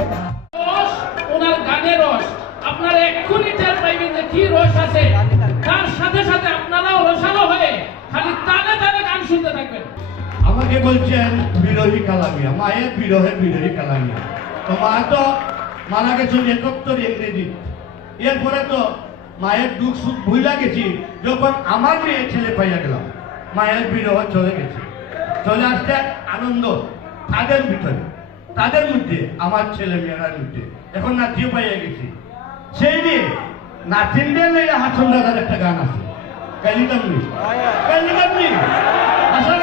রস ওনার গানের রস আপনারা এক্ষুনি টের পাইবেন যে কি রস আছে। তার সাথে সাথে আপনারাও রসালো হয়ে খালি টানে টানে গান শুনতে থাকবেন। আমাকে বলছেন বিরোহী কালামিয়া, মায়ের বিরহে বিরোহী কালামিয়া। তো মা তো মারা গেছেন 71 ইংরেজি। এরপরে তো মায়ের দুঃখ সুখ ভুলা গেছি যখন আমার মেয়ে ছেলে পাইয়া গেলাম। মায়ের বিরহ চলে গেছে, চলে আসছে আনন্দ তাদের ভিতরে, তাদের মধ্যে, আমার ছেলে মেয়েরার মধ্যে। এখন নাতিও পাইয়া গেছি, সেই নিয়ে নাতিনদের হাসন দাদার একটা গান আছে, কালিকামনি কালিকামনি আশা